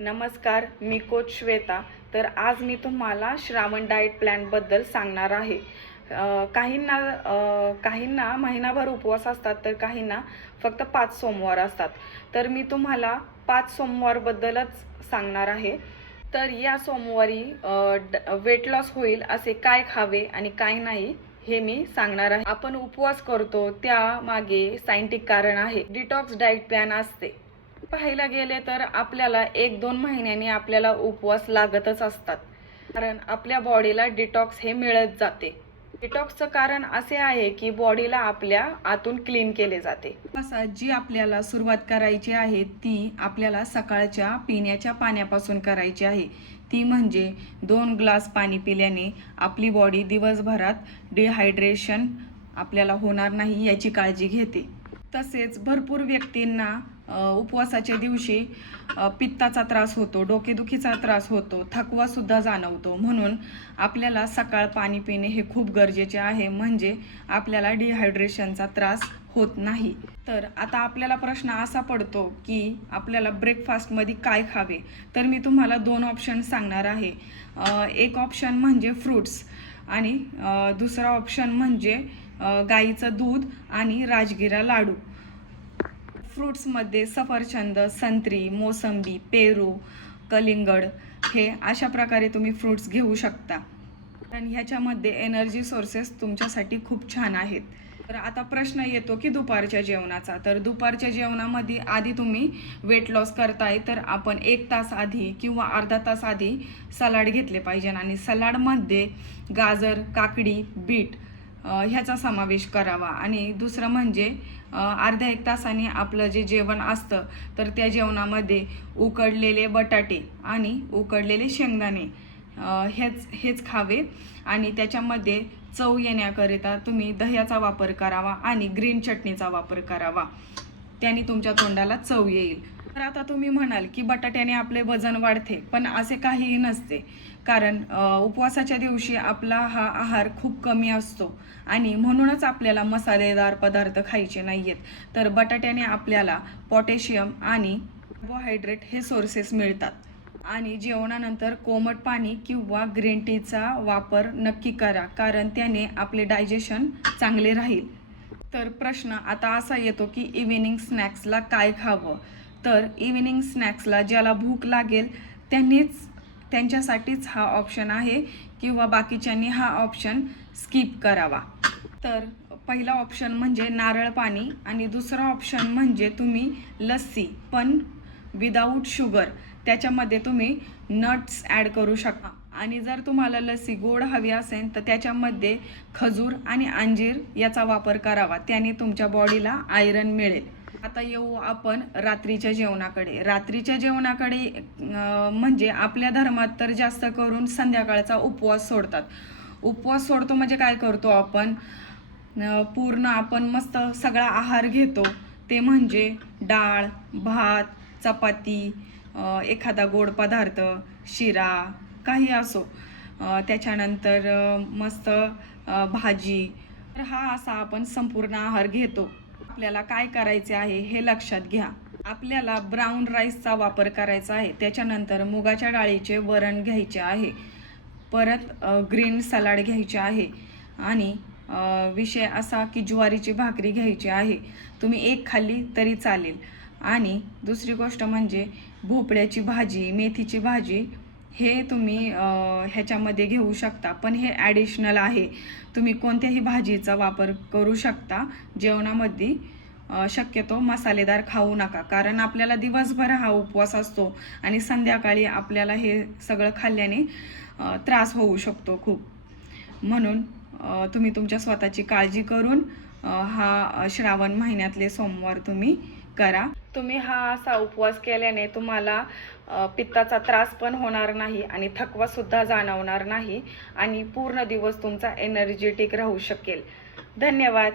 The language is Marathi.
नमस्कार, मी कोच श्वेता. तर आज मी तुम्हाला श्रावण डाएट प्लॅनबद्दल सांगणार आहे. काहींना महिनाभर उपवास असतात, तर काहींना फक्त 5 सोमवार असतात. तर मी तुम्हाला 5 सोमवारबद्दलच सांगणार आहे. तर या सोमवारी वेट लॉस होईल असे काय खावे आणि काय नाही हे मी सांगणार आहे. आपण उपवास करतो त्यामागे सायंटिफिक कारण आहे. डिटॉक्स डाएट प्लॅन असते. पाहायला गेले तर आपल्याला 1-2 महिन्यांनी आपल्याला उपवास लागतच असतात, कारण आपल्या बॉडीला डिटॉक्स हे मिळत जाते. डिटॉक्सचं कारण असे आहे की बॉडीला आपल्या आतून क्लीन केले जाते. जी आपल्याला सुरुवात करायची आहे ती आपल्याला सकाळच्या पिण्याच्या पाण्यापासून करायची आहे. ती म्हणजे 2 ग्लास पाणी पिल्याने आपली बॉडी दिवसभरात डिहायड्रेशन आपल्याला होणार नाही याची काळजी घेते. तसेच भरपूर व्यक्तींना उपवासाच्या दिवशी पित्ताचा त्रास होतो, डोकेदुखीचा त्रास होतो, थकवासुद्धा जाणवतो. म्हणून आपल्याला सकाळ पाणी पिणे हे खूप गरजेचे आहे, म्हणजे आपल्याला डिहायड्रेशनचा त्रास होत नाही. तर आता आपल्याला प्रश्न असा पडतो की आपल्याला ब्रेकफास्टमध्ये काय खावे. तर मी तुम्हाला 2 ऑप्शन सांगणार आहे. एक ऑप्शन म्हणजे फ्रूट्स आणि दुसरा ऑप्शन म्हणजे गाईचं दूध आणि राजगिरा लाडू. फ्रूट्समध्ये सफरचंद, संत्री, मोसंबी, पेरू, कलिंगड हे अशा प्रकारे तुम्ही फ्रूट्स घेऊ शकता, कारण ह्याच्यामध्ये एनर्जी सोर्सेस तुमच्यासाठी खूप छान आहेत. तर आता प्रश्न येतो की दुपारच्या जेवणाचा. तर दुपारच्या जेवणामध्ये आधी तुम्ही वेट लॉस करताय तर आपण 1 तास आधी किंवा अर्धा तास आधी सलाड घेतले पाहिजे, आणि सलाडमध्ये गाजर, काकडी, बीट ह्याचा समावेश करावा. आणि दुसरं म्हणजे अर्ध्या 1 तासाने आपलं जे जेवण असतं तर त्या जेवणामध्ये उकडलेले बटाटे आणि उकडलेले शेंगदाणे हेच खावे. आणि त्याच्यामध्ये चव येण्याकरिता तुम्ही दह्याचा वापर करावा आणि ग्रीन चटणीचा वापर करावा, त्याने तुमच्या तोंडाला चव येईल. तर आता तुम्ही म्हणाल की बटाट्याने आपले वजन वाढते, पण असे काहीही नसते, कारण उपवासाच्या दिवशी आपला हा आहार खूप कमी असतो आणि म्हणूनच आपल्याला मसालेदार पदार्थ खायचे नाही आहेत. तर बटाट्याने आपल्याला पोटॅशियम आणि कार्बोहायड्रेट हे सोर्सेस मिळतात. आणि जेवणानंतर कोमट पाणी किंवा ग्रीन टीचा वापर नक्की करा, कारण त्याने आपले डायजेशन चांगले राहील. तर प्रश्न आता असा येतो की इव्हिनिंग स्नॅक्सला काय खावं. तर इव्हिनिंग स्नॅक्सला ज्याला भूक लागेल त्यांच्यासाठीच हा ऑप्शन आहे, किंवा बाकीच्यांनी हा ऑप्शन स्किप करावा. तर पहिला ऑप्शन म्हणजे नारळ पाणी आणि दुसरा ऑप्शन म्हणजे तुम्ही लस्सी, पण विदाऊट शुगर. त्याच्यामध्ये तुम्ही नट्स ॲड करू शकता. आणि जर तुम्हाला लस्सी गोड हवी असेल तर त्याच्यामध्ये खजूर आणि अंजीर याचा वापर करावा, त्याने तुमच्या बॉडीला आयरन मिळेल. आता येऊ आपण रात्रीच्या जेवणाकडे. रात्रीच्या जेवणाकडे म्हणजे आपल्या धर्मात तर जास्त करून संध्याकाळचा उपवास सोडतात. उपवास सोडतो म्हणजे काय करतो आपण, पूर्ण आपण मस्त सगळा आहार घेतो. ते म्हणजे डाळ, भात, चपाती, एखादा गोड पदार्थ, शिरा, काही असो, त्याच्यानंतर मस्त भाजी. तर हा असा आपण संपूर्ण आहार घेतो. आपल्याला काय करायचे आहे हे लक्षात घ्या. आपल्याला ब्राऊन राईसचा वापर करायचा आहे, त्याच्यानंतर मुगाच्या डाळीचे वरण घ्यायचे आहे, परत ग्रीन सलाड घ्यायचे आहे, आणि विषय असा की ज्वारीची भाकरी घ्यायची आहे. तुम्ही एक खाल्ली तरी चालेल. आणि दुसरी गोष्ट म्हणजे भोपळ्याची भाजी, मेथीची भाजी हे तुम्ही ह्याच्यामध्ये घेऊ शकता, पण हे ॲडिशनल आहे. तुम्ही कोणत्याही भाजीचा वापर करू शकता जेवणामध्ये. शक्यतो मसालेदार खाऊ नका, कारण आपल्याला दिवसभर हा उपवास असतो आणि संध्याकाळी आपल्याला हे सगळं खाल्ल्याने त्रास होऊ शकतो खूप. म्हणून तुम्ही तुमच्या स्वतःची काळजी करून हा श्रावण महिन्यातले सोमवार तुम्ही करा. तुम्ही हा असा उपवास केल्याने तुम्हाला पित्ताचा त्रास पण होणार नाही आणि थकवासुद्धा जाणवणार नाही, आणि पूर्ण दिवस तुमचा एनर्जेटिक राहू शकेल. धन्यवाद.